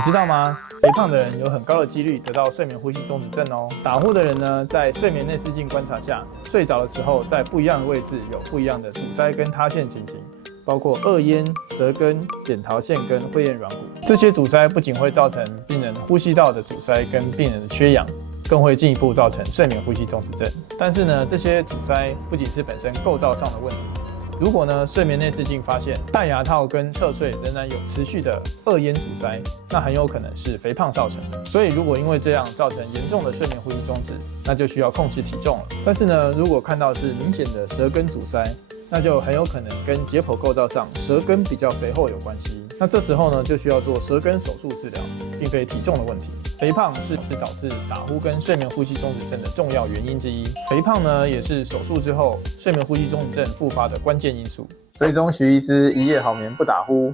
你知道吗？肥胖的人有很高的几率得到睡眠呼吸中止症哦。打呼的人呢，在睡眠内视镜观察下，睡着的时候，在不一样的位置有不一样的阻塞跟塌陷情形，包括颚咽、舌根、扁桃腺跟会厌软骨。这些阻塞不仅会造成病人呼吸道的阻塞跟病人的缺氧，更会进一步造成睡眠呼吸中止症。但是呢，这些阻塞不仅是本身构造上的问题。如果呢，睡眠内视镜发现戴牙套跟侧睡仍然有持续的颚咽阻塞，那很有可能是肥胖造成的。所以如果因为这样造成严重的睡眠呼吸中止，那就需要控制体重了。但是呢，如果看到是明显的舌根阻塞，那就很有可能跟解剖构造上舌根比较肥厚有关系。那这时候呢，就需要做舌根手术治疗，并非体重的问题。肥胖是导致打呼跟睡眠呼吸中止症的重要原因之一。肥胖呢，也是手术之后睡眠呼吸中止症复发的关键因素。追踪徐医师，一夜好眠不打呼。